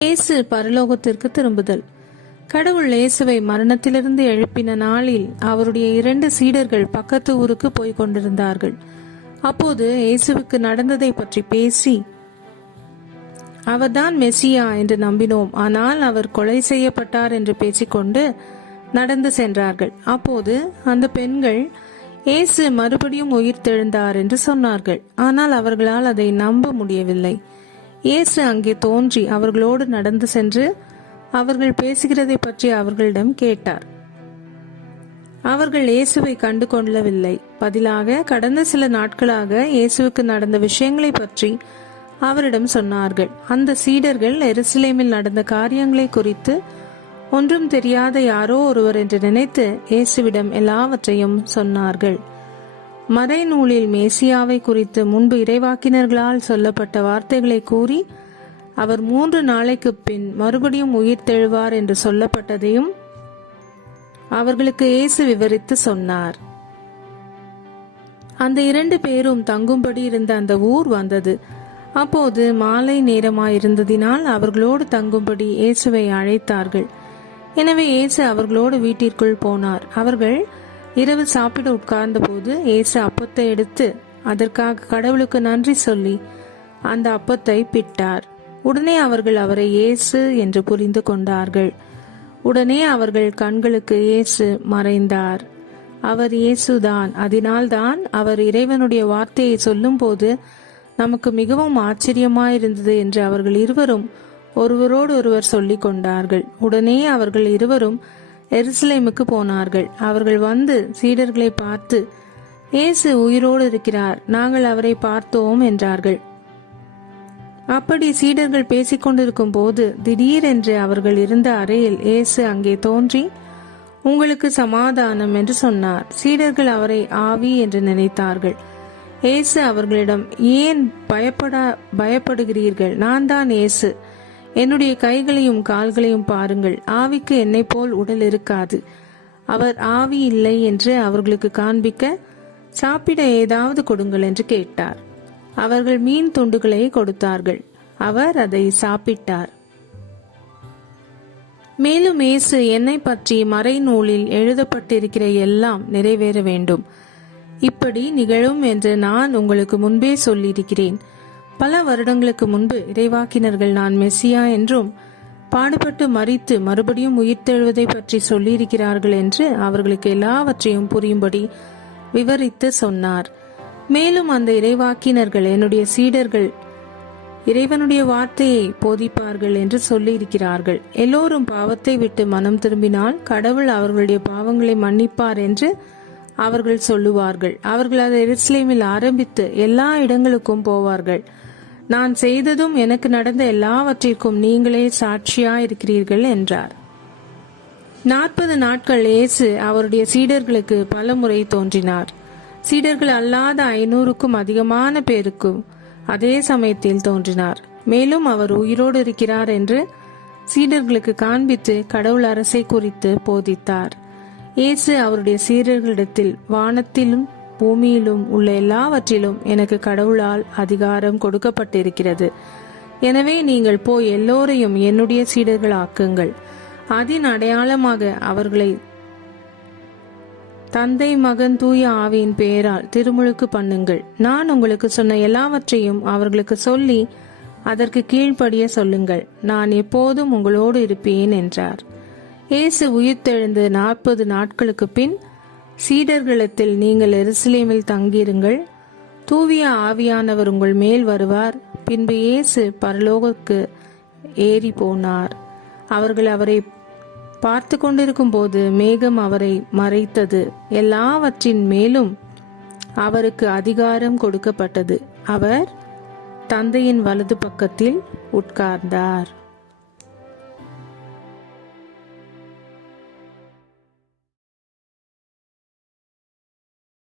இயேசு பரலோகத்திற்கு திரும்புதல். கடவுள் இயேசுவை மரணத்திலிருந்து எழுப்பின நாளில் அவருடைய 2 சீடர்கள் பக்கத்து ஊருக்கு போய் கொண்டிருந்தார்கள். அப்போது இயேசுவுக்கு நடந்ததை பற்றி பேசி, அவர்தான் மெசியா என்று நம்பினோம், ஆனால் அவர் கொலை செய்யப்பட்டார் என்று பேசிக்கொண்டு நடந்து சென்றார்கள். அப்போது அந்த பெண்கள் இயேசு மறுபடியும் உயிர்த்தெழுந்தார் என்று சொன்னார்கள். ஆனால் அவர்களால் அதை நம்ப முடியவில்லை. இயேசு அங்கே தோன்றி அவர்களோடு நடந்து சென்று அவர்கள் பேசுகிறதை பற்றி அவர்களிடம் கேட்டார். அவர்கள் இயேசுவை கண்டு கொள்ளவில்லை. பதிலாக கடந்த சில நாட்களாக இயேசுவுக்கு நடந்த விஷயங்களை பற்றி அவரிடம் சொன்னார்கள். அந்த சீடர்கள் எருசலேமில் நடந்த காரியங்களை குறித்து ஒன்றும் தெரியாத யாரோ ஒருவர் என்று நினைத்து இயேசுவிடம் எல்லாவற்றையும் சொன்னார்கள். மறைநூலில் மேசியாவை குறித்து முன்பு இறைவாக்கினர்களால் சொல்லப்பட்ட வார்த்தைகளை கூறி அவர் 3 நாளைக்கு பின் மறுபடியும் உயிர்த்தெழுவார் என்று சொல்லப்பட்டதையும் அவர்களுக்கு இயேசு விவரித்து சொன்னார். அந்த 2 பேரும் தங்கும்படி இருந்த அந்த ஊர் வந்தது. அப்போது மாலை நேரமாயிருந்ததினால் அவர்களோடு தங்கும்படி இயேசுவை அழைத்தார்கள். எனவே இயேசு அவர்களோடு வீட்டிற்குள் போனார். அவர்கள் இரவு சாப்பிட உட்கார்ந்த போது இயேசு அப்பத்தை எடுத்து அதற்காக கடவுளுக்கு நன்றி சொல்லி அந்த அப்பத்தை பிட்டார். உடனே அவர்கள் அவரை இயேசு என்று புரிந்து கொண்டார்கள். உடனே அவர்கள் கண்களுக்கு இயேசு மறைந்தார். அவர் இயேசுதான். அதனால்தான் அவர் இறைவனுடைய வார்த்தையை சொல்லும் போது நமக்கு மிகவும் ஆச்சரியமாயிருந்தது என்று அவர்கள் இருவரும் ஒருவரோடு ஒருவர் சொல்லிக் கொண்டார்கள். உடனே அவர்கள் இருவரும் எருசலேமுக்கு போனார்கள். அவர்கள் வந்து சீடர்களை பார்த்து, இயேசு உயிரோடு இருக்கிறார், நாங்கள் அவரை பார்த்தோம் என்றார்கள். அப்படி சீடர்கள் பேசிக்கொண்டிருக்கும் போது திடீரென்று அவர்கள் இருந்த அறையில் இயேசு அங்கே தோன்றி, உங்களுக்கு சமாதானம் என்று சொன்னார். சீடர்கள் அவரை ஆவி என்று நினைத்தார்கள். இயேசு அவர்களிடம், ஏன் பயப்படுகிறீர்கள்? நான் தான் இயேசு. என்னுடைய கைகளையும் கால்களையும் பாருங்கள். ஆவிக்கு என்னை போல் உடல் இருக்காது. அவர் ஆவி இல்லை என்று அவர்களுக்கு காண்பிக்க, சாப்பிட ஏதாவது கொடுங்கள் என்று கேட்டார். அவர்கள் மீன் துண்டுகளை கொடுத்தார்கள். அவர் அதை சாப்பிட்டார். மேலும் இயேசு, என்னை பற்றி மறைநூலில் எழுதப்பட்டிருக்கிற எல்லாம் நிறைவேற வேண்டும், இப்படி நிகழும் என்று நான் உங்களுக்கு முன்பே சொல்லியிருக்கிறேன். பல வருடங்களுக்கு முன்பு இறைவாக்கினர்கள் நான் மெசியா என்றும் பாடுபட்டு மரித்து மறுபடியும் உயிர்த்தெழுவதை பற்றி சொல்லியிருக்கிறார்கள் என்று அவர்களுக்கு எல்லாவற்றையும் புரியும்படி விவரித்து சொன்னார். மேலும் அந்த இறைவாக்கினர்கள் என்னுடைய சீடர்கள் இறைவனுடைய வார்த்தையை போதிப்பார்கள் என்று சொல்லியிருக்கிறார்கள். எல்லோரும் பாவத்தை விட்டு மனம் திரும்பினால் கடவுள் அவர்களுடைய பாவங்களை மன்னிப்பார் என்று அவர்கள் சொல்லுவார்கள். அவர்கள் அதை எருசலேமில் ஆரம்பித்து எல்லா இடங்களுக்கும் போவார்கள். நான் செய்ததும் எனக்கு நடந்த எல்லாவற்றிற்கும் நீங்களே சாட்சியாயிருக்கிறீர்கள் என்றார். 40 நாட்கள் இயேசு அவருடைய சீடர்களுக்கு பல முறை தோன்றினார். சீடர்கள் அல்லாத 500க்கும் அதிகமான பேருக்கும் அதே சமயத்தில் தோன்றினார். மேலும் அவர் உயிரோடு இருக்கிறார் என்று சீடர்களுக்கு காண்பித்து கடவுள் அரசை குறித்து போதித்தார். இயேசு அவருடைய சீடர்களிடத்தில், வானத்திலும் பூமியிலும் உள்ள எல்லாவற்றிலும் எனக்கு கடவுளால் அதிகாரம் கொடுக்கப்பட்டிருக்கிறது. எனவே நீங்கள் போய் எல்லோரையும் என்னுடைய சீடர்கள் ஆக்குங்கள். அதன் அடையாளமாக அவர்களை தந்தை, மகன், தூய ஆவியின் பெயரால் திருமுழுக்கு பண்ணுங்கள். நான் உங்களுக்கு சொன்ன எல்லாவற்றையும் அவர்களுக்கு சொல்லி அதற்கு கீழ்ப்படிய சொல்லுங்கள். நான் எப்போதும் உங்களோடு இருப்பேன் என்றார். இயேசு உயிர்த்தெழுந்து 40 நாட்களுக்கு பின் சீடர்களிடத்தில், நீங்கள் எருசலேமில் தங்கியிருங்கள், தூவிய ஆவியானவர் உங்கள் மேல் வருவார். பின்பு இயேசு பரலோகத்துக்கு ஏறி போனார். அவர்கள் அவரை பார்த்து கொண்டிருக்கும் போது மேகம் அவரை மறைத்தது. எல்லாவற்றின் மேலும் அவருக்கு அதிகாரம் கொடுக்கப்பட்டது. அவர் தந்தையின் வலது பக்கத்தில் உட்கார்ந்தார்.